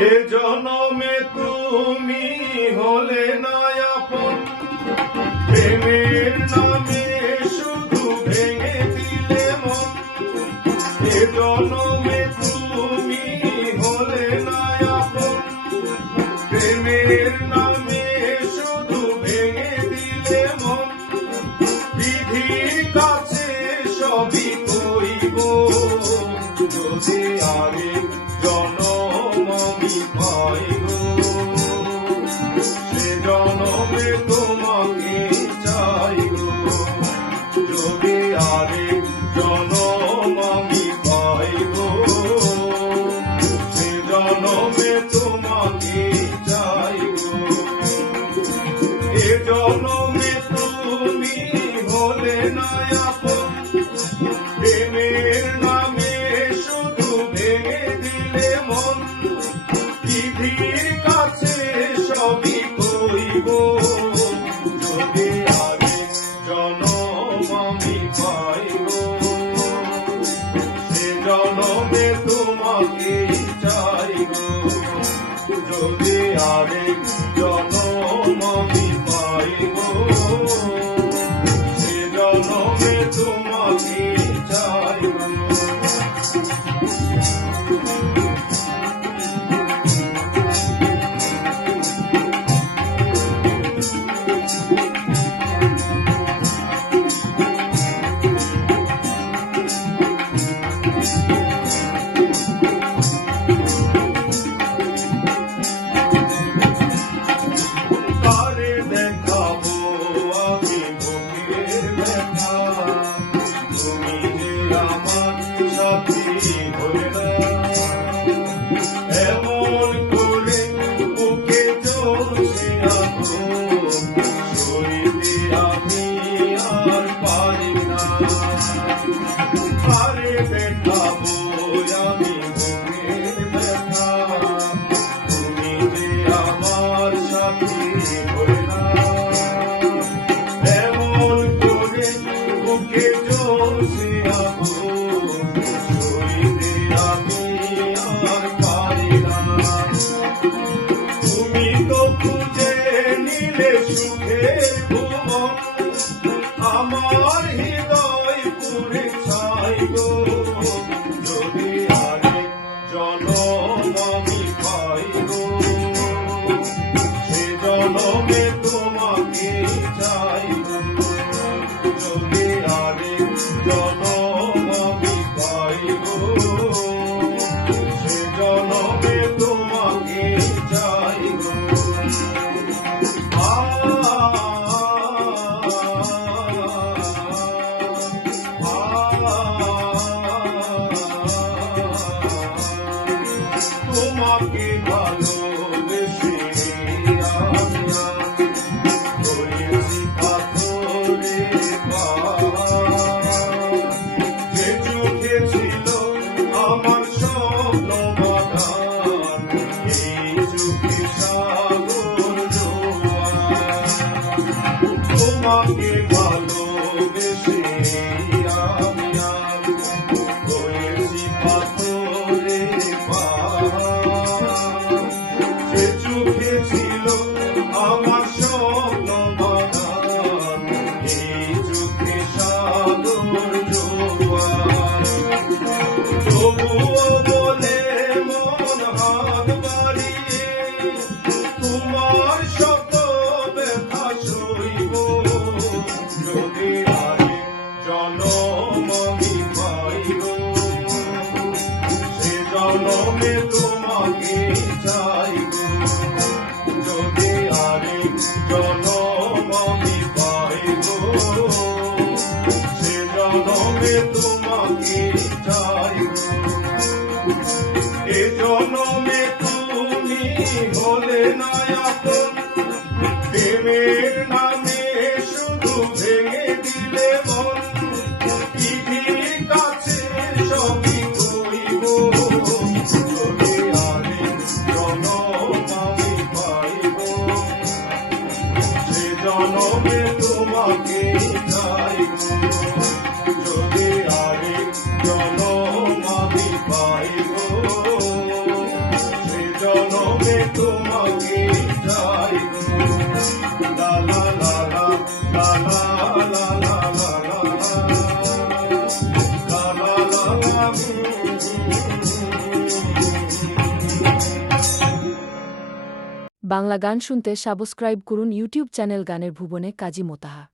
এ জনমে তুমি হলে না আপন, প্রেমের নামে শুধু ভেঙে দিলে মন। এ জনমে তুমি হলে না আপন, প্রেমের নামে শুধু ভেঙে দিলে মন। বিধির কাছে সবই কইব, যদি আগে জনম আমি পাইব, সে জনমে তোমাকে চাইব। যদি আগে জনম আমি পাইব, সে জনমে তোমাকে চাইব। এ জনমে তুমি হলে না আপন, প্রেমের নামে শুধু ভেঙে দিলে মন। বিধির কাছে সবই কইব, যদি আগে জনম আমি পাইব, সে জনমে তোমাকে চাইব। যদি আগে জনম আমি পাইব, সে জনমে তোমাকে চাইব। কারে দেখাবো আমি বুকের ব্যথা, তুমি যে আমার সাথী হলে না। এমন করে বুকে জ্বলছে আগুন, সইতে আমি আর পারি না। কারে দেখাবো আমি বুকের ব্যথা, তুমি যে আমার সাথী হলে না। এমন করে বুকে জ্বলছে আগুন, সইতে আমি আর পারি না। তুমি তো খুঁজে নিলে সুখের ভুবন, আমার হৃদয় পুরে ছাই গো। যদি আরেক জনম আমি পাইব, সে জনমে তোমাকে চাইব। যদি আরেক জনম আমি পাইব, সে জনমে তোমাকে চাইব। তোমাকে ভালোবেসে আমি হয়েছি পাথরে পাহাড়। যে চোখে ছিল আমার স্বপ্ন বাগান, এই চোখে সাগর জোয়ার। তোমাকে ভালোবেসে আমি হয়েছি পাথরে পাহাড়। যে চোখে ছিল আমার স্বপ্ন বাগান, এই চোখে সাগর জোয়ার। তবুও বলে মন হাত বাড়িয়ে, তোমার শত ব্যথা সইব। যদি আরেক জনম আমি পাইব, সে জনমে তোমাকে চাইব। যদি আরেক জনম আমি পাইব, সে জনমে তোমাকে চাইব। এ জনমে তুমি হলে না আপন, প্রেমের নামে শুধু ভেঙে দিলে মন। বিধির কাছে সবই কইব, যদি আরেক জনম যদি আরেক জনম আমি পাই গো, সে জনমে তোমাকে চাই গো। লা লা লা লা, লা লা লা লা লা লা লা, লা লা লা বাংলা গান শুনতে সাবস্ক্রাইব করুন ইউটিউব চ্যানেল গানের ভুবনে কাজী মোতাহা।